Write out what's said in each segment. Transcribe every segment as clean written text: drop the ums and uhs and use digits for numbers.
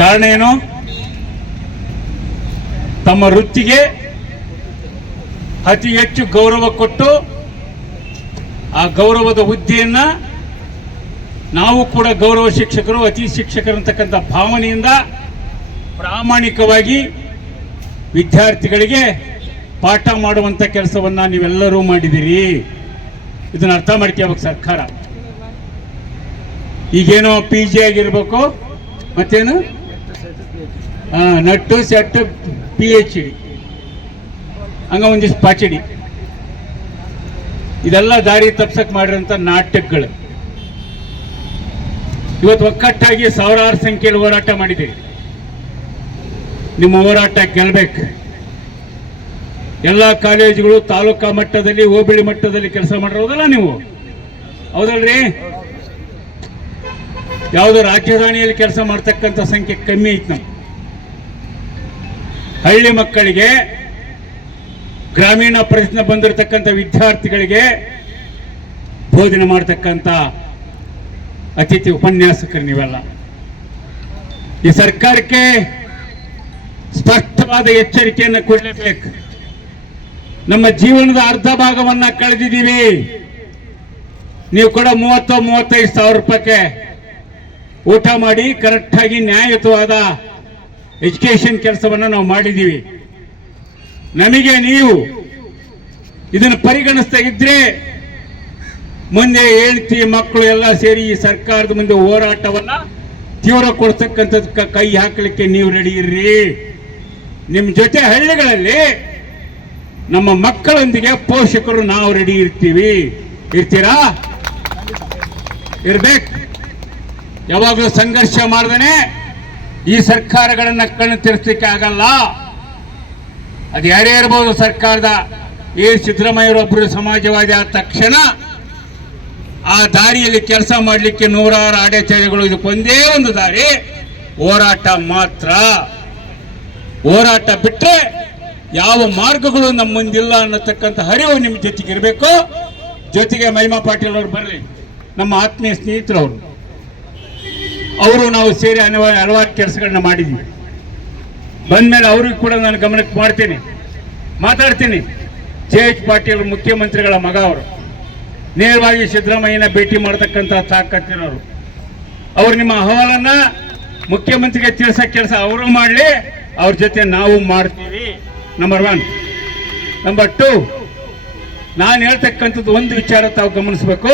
ಕಾರಣ ಏನು? ತಮ್ಮ ವೃತ್ತಿಗೆ ಅತಿ ಹೆಚ್ಚು ಗೌರವ ಕೊಟ್ಟು ಆ ಗೌರವದ ಹುದ್ದೆಯನ್ನ ನಾವು ಕೂಡ ಗೌರವ ಶಿಕ್ಷಕರು, ಅತಿ ಶಿಕ್ಷಕರು ಅಂತಕ್ಕಂಥ ಭಾವನೆಯಿಂದ ಪ್ರಾಮಾಣಿಕವಾಗಿ ವಿದ್ಯಾರ್ಥಿಗಳಿಗೆ ಪಾಠ ಮಾಡುವಂಥ ಕೆಲಸವನ್ನ ನೀವೆಲ್ಲರೂ ಮಾಡಿದಿರಿ. ಇದನ್ನ ಅರ್ಥ ಮಾಡ್ಕೋಬೇಕು ಸರ್ಕಾರ. ಈಗೇನೋ PG ಆಗಿರ್ಬೇಕು, ಮತ್ತೇನು ನಟ್ಟು ಸೆಟ್ PhD ಹಂಗ ಒಂದಿಷ್ಟು ಪಾಚಡಿ, ಇದೆಲ್ಲ ದಾರಿ ತಪ್ಸಕ್ ಮಾಡಿರೋಂಥ ನಾಟಕಗಳು. ಇವತ್ತು ಒಕ್ಕಟ್ಟಾಗಿ ಸಾವಿರಾರು ಸಂಖ್ಯೆಯಲ್ಲಿ ಹೋರಾಟ ಮಾಡಿದ್ದೀರಿ. ನಿಮ್ಮ ಹೋರಾಟ ಗೆಲ್ಬೇಕು. ಎಲ್ಲ ಕಾಲೇಜುಗಳು ತಾಲೂಕಾ ಮಟ್ಟದಲ್ಲಿ, ಹೋಬಳಿ ಮಟ್ಟದಲ್ಲಿ ಕೆಲಸ ಮಾಡಿರೋದಲ್ಲ ನೀವು, ಹೌದಲ್ರಿ? ಯಾವುದೋ ರಾಜಧಾನಿಯಲ್ಲಿ ಕೆಲಸ ಮಾಡ್ತಕ್ಕಂಥ ಸಂಖ್ಯೆ ಕಮ್ಮಿ ಐತೆ. ನಮ್ಮ ಹಳ್ಳಿ ಮಕ್ಕಳಿಗೆ, ಗ್ರಾಮೀಣ ಪ್ರದೇಶದಿಂದ ಬಂದಿರತಕ್ಕಂಥ ವಿದ್ಯಾರ್ಥಿಗಳಿಗೆ ಬೋಧನೆ ಮಾಡತಕ್ಕಂಥ ಅತಿಥಿ ಉಪನ್ಯಾಸಕರು ನೀವೆಲ್ಲ. ಈ ಸರ್ಕಾರಕ್ಕೆ ಸ್ಪಷ್ಟವಾದ ಎಚ್ಚರಿಕೆಯನ್ನು ಕೊಡಲೇಬೇಕು. ನಮ್ಮ ಜೀವನದ ಅರ್ಧ ಭಾಗವನ್ನ ಕಳೆದಿದ್ದೀವಿ. ನೀವು ಕೂಡ 30-35 ಸಾವಿರ ರೂಪಾಯಿಗೆ ಊಟ ಮಾಡಿ ಕರೆಕ್ಟಾಗಿ ನ್ಯಾಯಯುತವಾದ ಎಜುಕೇಶನ್ ಕೆಲಸವನ್ನು ನಾವು ಮಾಡಿದ್ದೀವಿ. ನಮಗೆ ನೀವು ಇದನ್ನು ಪರಿಗಣಿಸ್ತಾ ಇದ್ರೆ ಮುಂದೆ ಹೇಳ್ತಿ ಮಕ್ಕಳು ಎಲ್ಲ ಸೇರಿ ಈ ಸರ್ಕಾರದ ಮುಂದೆ ಹೋರಾಟವನ್ನ ತೀವ್ರಗೊಳಿಸ್ತಕ್ಕಂಥದಕ್ಕೆ ಕೈ ಹಾಕಲಿಕ್ಕೆ ನೀವು ರೆಡಿ ಇರ್ರಿ. ನಿಮ್ಮ ಜೊತೆ ಹಳ್ಳಿಗಳಲ್ಲಿ ನಮ್ಮ ಮಕ್ಕಳೊಂದಿಗೆ ಪೋಷಕರು ನಾವು ರೆಡಿ ಇರ್ತೀವಿ. ಇರ್ತೀರಾ? ಇರ್ಬೇಕು. ಯಾವಾಗಲೂ ಸಂಘರ್ಷ ಮಾಡದೇನೆ ಈ ಸರ್ಕಾರಗಳನ್ನ ಕಣ್ಣು ತಿರ್ಸ್ಲಿಕ್ಕೆ ಆಗಲ್ಲ. ಅದು ಯಾರೇ ಇರ್ಬೋದು ಸರ್ಕಾರದ. ಸಿದ್ದರಾಮಯ್ಯರೊಬ್ಬರು ಸಮಾಜವಾದಿ ಆದ ತಕ್ಷಣ ಆ ದಾರಿಯಲ್ಲಿ ಕೆಲಸ ಮಾಡಲಿಕ್ಕೆ ನೂರಾರು ಅಡೆತಡೆಗಳು. ಇದಕ್ಕೊಂದೇ ಒಂದು ದಾರಿ, ಹೋರಾಟ ಮಾತ್ರ. ಹೋರಾಟ ಬಿಟ್ಟರೆ ಯಾವ ಮಾರ್ಗಗಳು ನಮ್ಮ ಮುಂದಿಲ್ಲ ಅನ್ನತಕ್ಕಂಥ ಅರಿವು ನಿಮ್ಮ ಜೊತೆಗೆ ಇರಬೇಕು. ಜೊತೆಗೆ ಮಹಿಮಾ ಪಾಟೀಲ್ ಅವರು ಬರಲಿ, ನಮ್ಮ ಆತ್ಮೀಯ ಸ್ನೇಹಿತರು ಅವರು ನಾವು ಸೇರಿ ಹಲವಾರು ಕೆಲಸಗಳನ್ನ ಮಾಡಿದ್ವಿ. ಬಂದ್ಮೇಲೆ ಅವ್ರಿಗೆ ಕೂಡ ನಾನು ಗಮನಕ್ಕೆ ಮಾಡ್ತೀನಿ, ಮಾತಾಡ್ತೀನಿ. JH ಪಾಟೀಲ್ ಮುಖ್ಯಮಂತ್ರಿಗಳ ಮಗ ಅವರು, ನೇರವಾಗಿ ಸಿದ್ದರಾಮಯ್ಯನ ಭೇಟಿ ಮಾಡತಕ್ಕಂಥ ತಾಕತ್ತಿನವರು. ಅವ್ರು ನಿಮ್ಮ ಅಹವಾಲನ್ನ ಮುಖ್ಯಮಂತ್ರಿಗೆ ತಿಳಿಸೋ ಕೆಲಸ ಅವರು ಮಾಡಲಿ, ಅವ್ರ ಜೊತೆ ನಾವು ಮಾಡ್ತೀವಿ. ನಂಬರ್ 1. ನಂಬರ್ 2, ನಾನು ಹೇಳ್ತಕ್ಕಂಥದ್ದು ಒಂದು ವಿಚಾರ ತಾವು ಗಮನಿಸಬೇಕು.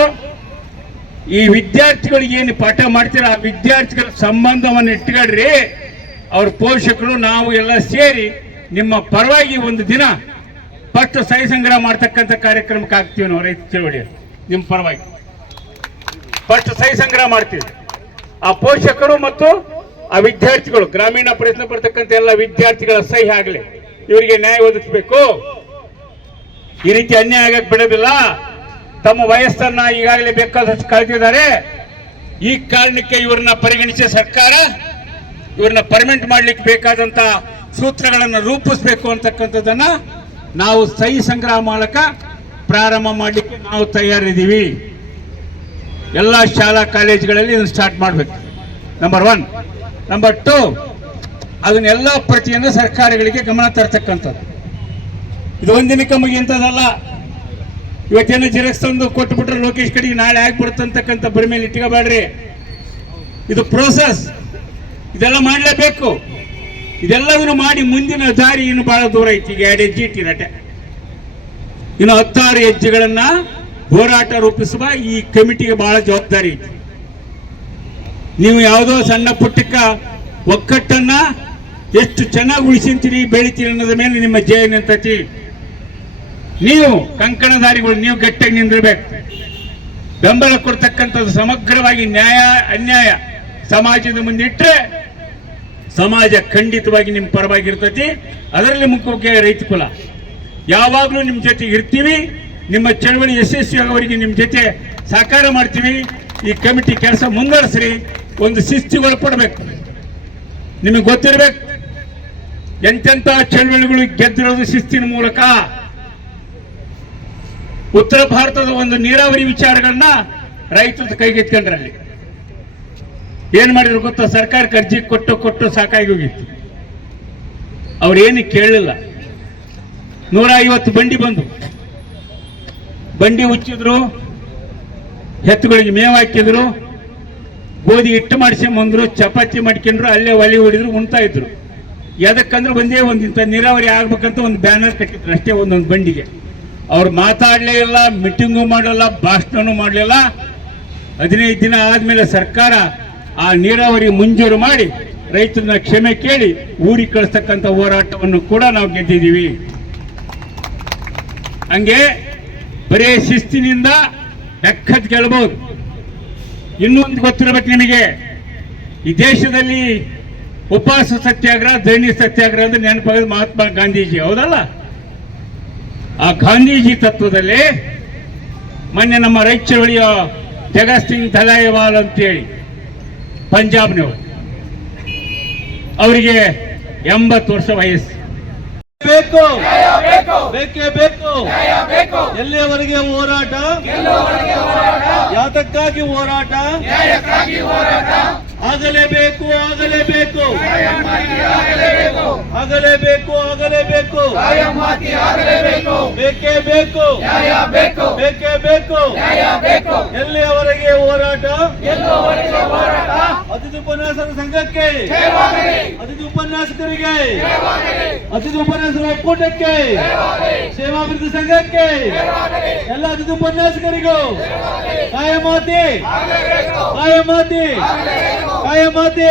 ಈ ವಿದ್ಯಾರ್ಥಿಗಳಿಗೆ ಏನು ಪಾಠ ಮಾಡ್ತೀರ ಆ ವಿದ್ಯಾರ್ಥಿಗಳ ಸಂಬಂಧವನ್ನು ಇಟ್ಕೊಳ್ರಿ. ಅವ್ರ ಪೋಷಕರು ನಾವು ಎಲ್ಲ ಸೇರಿ ನಿಮ್ಮ ಪರವಾಗಿ ಒಂದು ದಿನ ಫಸ್ಟ್ ಸಹಿ ಸಂಗ್ರಹ ಮಾಡ್ತಕ್ಕಂಥ ಕಾರ್ಯಕ್ರಮಕ್ಕೆ ಆಗ್ತೀವಿ. ನಾವು ರೈತ ಚಳವಳಿ ನಿಮ್ಮ ಪರವಾಗಿ ಫಸ್ಟ್ ಸಹಿ ಸಂಗ್ರಹ ಮಾಡ್ತೀವಿ. ಆ ಪೋಷಕರು ಮತ್ತು ಆ ವಿದ್ಯಾರ್ಥಿಗಳು, ಗ್ರಾಮೀಣ ಪ್ರಯತ್ನ ಪಡ್ತಕ್ಕಂಥ ಎಲ್ಲ ವಿದ್ಯಾರ್ಥಿಗಳ ಸಹಿ ಆಗಲಿ. ಇವರಿಗೆ ನ್ಯಾಯ ಒದಗಿಸ್ಬೇಕು. ಈ ರೀತಿ ಅನ್ಯಾಯ ಆಗಕ್ಕೆ ಬಿಡೋದಿಲ್ಲ. ತಮ್ಮ ವಯಸ್ಸನ್ನ ಈಗಾಗಲೇ ಬೇಕಾದಷ್ಟು ಕಳೆದಿದ್ದಾರೆ. ಈ ಕಾರಣಕ್ಕೆ ಇವರನ್ನ ಪರಿಗಣಿಸಿ ಸರ್ಕಾರ ಇವರನ್ನ ಪರ್ಮನೆಂಟ್ ಮಾಡ್ಲಿಕ್ಕೆ ಬೇಕಾದಂತ ಸೂತ್ರಗಳನ್ನು ರೂಪಿಸಬೇಕು ಅಂತಕ್ಕಂಥದ್ದನ್ನ ನಾವು ಸಹಿ ಸಂಗ್ರಹ ಮೂಲಕ ಪ್ರಾರಂಭ ಮಾಡಲಿಕ್ಕೆ ನಾವು ತಯಾರಿದ್ದೀವಿ. ಎಲ್ಲ ಶಾಲಾ ಕಾಲೇಜುಗಳಲ್ಲಿ ಇದನ್ನು ಸ್ಟಾರ್ಟ್ ಮಾಡಬೇಕು. ನಂಬರ್ 1. ನಂಬರ್ 2, ಅದನ್ನೆಲ್ಲ ಪ್ರತಿಯನ್ನು ಸರ್ಕಾರಗಳಿಗೆ ಗಮನ ತರ್ತಕ್ಕಂಥದ್ದು. ಇದು ಒಂದಿನಕ್ಕೆ ಮುಗಿಯಂಥದ್ದಲ್ಲ. ಇವತ್ತೇನು ಜಿರಾಕ್ಸ್ ತಂದು ಕೊಟ್ಟುಬಿಟ್ರೆ ಲೋಕೇಶ್ ಕಡೆಗೆ ನಾಳೆ ಆಗ್ಬಿಡುತ್ತಂತಕ್ಕಂಥ ಬರ ಮೇಲೆ ಇಟ್ಕೋಬೇಡ್ರಿ. ಇದು ಪ್ರೋಸೆಸ್. ಇದೆಲ್ಲ ಮಾಡಲೇಬೇಕು. ಇದೆಲ್ಲವನ್ನು ಮಾಡಿ ಮುಂದಿನ ದಾರಿ ಇನ್ನು ಬಹಳ ದೂರ ಐತಿ. ಈಗ 2 ಹೆಜ್ಜೆ ಇಟ್ಟಿರಟೆ, ಇನ್ನು 16 ಹೆಜ್ಜೆಗಳನ್ನ ಹೋರಾಟ ರೂಪಿಸುವ ಈ ಕಮಿಟಿಗೆ ಬಹಳ ಜವಾಬ್ದಾರಿ ಐತಿ. ನೀವು ಯಾವುದೋ ಸಣ್ಣ ಪುಟ್ಟಕ್ಕ ಒಕ್ಕಟ್ಟನ್ನ ಎಷ್ಟು ಚೆನ್ನಾಗಿ ಉಳಿಸಿಂತೀರಿ, ಬೆಳಿತೀರಿ ಅನ್ನೋದ್ರ ಮೇಲೆ ನಿಮ್ಮ ಜಯ ನಿಂತತಿ. ನೀವು ಕಂಕಣಧಾರಿಗಳು, ನೀವು ಗಟ್ಟಿಯಾಗಿ ನಿಂದಿರ್ಬೇಕು. ಬೆಂಬಲ ಕೊಡ್ತಕ್ಕಂಥದ್ದು ಸಮಗ್ರವಾಗಿ ನ್ಯಾಯ ಅನ್ಯಾಯ ಸಮಾಜದ ಮುಂದೆ ಇಟ್ಟರೆ ಸಮಾಜ ಖಂಡಿತವಾಗಿ ನಿಮ್ಮ ಪರವಾಗಿರ್ತತಿ. ಅದರಲ್ಲಿ ಮುಖ್ಯವಾಗಿ ರೈತ ಕುಲ ಯಾವಾಗಲೂ ನಿಮ್ಮ ಜೊತೆಗೆ ಇರ್ತೀವಿ. ನಿಮ್ಮ ಚಳವಳಿ ಯಶಸ್ವಿಯಾಗುವವರೆಗೆ ನಿಮ್ಮ ಜೊತೆ ಸಹಕಾರ ಮಾಡ್ತೀವಿ. ಈ ಕಮಿಟಿ ಕೆಲಸ ಮುಂದುವರಿಸ್ರಿ. ಒಂದು ಶಿಸ್ತಿಗೆ ಒಳಪಡಬೇಕು. ನಿಮಗೆ ಗೊತ್ತಿರಬೇಕು ಎಂತೆಂಥ ಚಳವಳಿಗಳು ಗೆದ್ದಿರೋದು ಶಿಸ್ತಿನ ಮೂಲಕ. ಉತ್ತರ ಭಾರತದ ಒಂದು ನೀರಾವರಿ ವಿಚಾರಗಳನ್ನ ರೈತರ ಕೈಗೆತ್ಕೊಂಡ್ರಲ್ಲಿ ಏನ್ ಮಾಡಿದ್ರು ಗೊತ್ತಾ? ಸರ್ಕಾರಕ್ಕೆ ಅರ್ಜಿ ಕೊಟ್ಟು ಕೊಟ್ಟು ಸಾಕಾಗಿ ಹೋಗಿತ್ತು. ಅವ್ರೇನು ಕೇಳಲಿಲ್ಲ. 150 ಬಂಡಿ ಬಂದು ಬಂಡಿ ಉಚ್ಚಿದ್ರು, ಎತ್ತುಗಳಿಗೆ ಮೇವು ಹಾಕಿದ್ರು, ಗೋಧಿ ಹಿಟ್ಟು ಮಾಡಿಸ್ಕೊಂಬಂದ್ರು, ಚಪಾತಿ ಮಾಡ್ಕೊಂಡ್ರು, ಅಲ್ಲೇ ಒಲೆ ಹೊಡಿದ್ರು, ಉಣ್ತಾ ಇದ್ರು. ಯಾದಕ್ಕಂದ್ರೆ ಒಂದೇ ಒಂದು ಇಂಥ ನೀರಾವರಿ ಆಗ್ಬೇಕಂತ ಒಂದು ಬ್ಯಾನರ್ ಕಟ್ಟಿದ್ರು ಅಷ್ಟೇ, ಒಂದೊಂದು ಬಂಡಿಗೆ. ಅವ್ರು ಮಾತಾಡಲೇ ಇಲ್ಲ, ಮೀಟಿಂಗು ಮಾಡಲಿಲ್ಲ, ಭಾಷಣನೂ ಮಾಡಲಿಲ್ಲ. 15 ದಿನ ಆದ್ಮೇಲೆ ಸರ್ಕಾರ ಆ ನೀರಾವರಿ ಮಂಜೂರು ಮಾಡಿ ರೈತರನ್ನ ಕ್ಷಮೆ ಕೇಳಿ ಊರಿಗೆ ಕಳಿಸ್ತಕ್ಕಂಥ ಹೋರಾಟವನ್ನು ಕೂಡ ನಾವು ಗೆದ್ದಿದ್ದೀವಿ. ಹಂಗೆ ಬರೇ ಶಿಸ್ತಿನಿಂದ ಬೆಕ್ಕದ್ ಗೆಲ್ಬಹುದು. ಇನ್ನೊಂದು ಗೊತ್ತಿರಬೇಕು ನಿಮಗೆ, ಈ ದೇಶದಲ್ಲಿ ಉಪವಾಸ ಸತ್ಯಾಗ್ರಹ, ಧರಣಿ ಸತ್ಯಾಗ್ರಹ ಅಂದ್ರೆ ನೆನಪಾಗೋದು ಮಹಾತ್ಮ ಗಾಂಧೀಜಿ, ಹೌದಲ್ಲ? ಆ ಗಾಂಧೀಜಿ ತತ್ವದಲ್ಲಿ ಮೊನ್ನೆ ನಮ್ಮ ರೈತ ಚಳವಳಿಯ ಜಗತ್ ಸಿಂಗ್ ದಲಾಯಿವಾಲ್ ಅಂತೇಳಿ ಪಂಜಾಬ್ನವರು, ಅವರಿಗೆ 80 ವರ್ಷ ವಯಸ್ಸು. ಬೇಕು, ಬೇಕೇ ಬೇಕು. ಎಲ್ಲಿಯವರೆಗೆ ಹೋರಾಟ? ಯಾತಕ್ಕಾಗಿ ಹೋರಾಟ? ಆಗಲೇಬೇಕು, ಆಗಲೇಬೇಕು, ಆಗಲೇಬೇಕು, ಆಗಲೇಬೇಕು, ಬೇಕೇ ಬೇಕು, ಬೇಕೇ ಬೇಕು. ಎಲ್ಲಿಯವರೆಗೆ ಹೋರಾಟ? ಅತಿಥಿ ಉಪನ್ಯಾಸಕರ ಸಂಘಕ್ಕೆ, ಅತಿಥಿ ಉಪನ್ಯಾಸಕರಿಗೆ, ಅತಿಥಿ ಉಪನ್ಯಾಸಕರ ಒಕ್ಕೂಟಕ್ಕೆ, ಸೇವಾಭಿವೃದ್ಧಿ ಸಂಘಕ್ಕೆ, ಎಲ್ಲ ಅತಿಥಿ ಉಪನ್ಯಾಸಕರಿಗೂ ಕಾಯಮಾತಿ, ಕಾಯಮಾತಿ, ಕಾಯಮಾತಿ.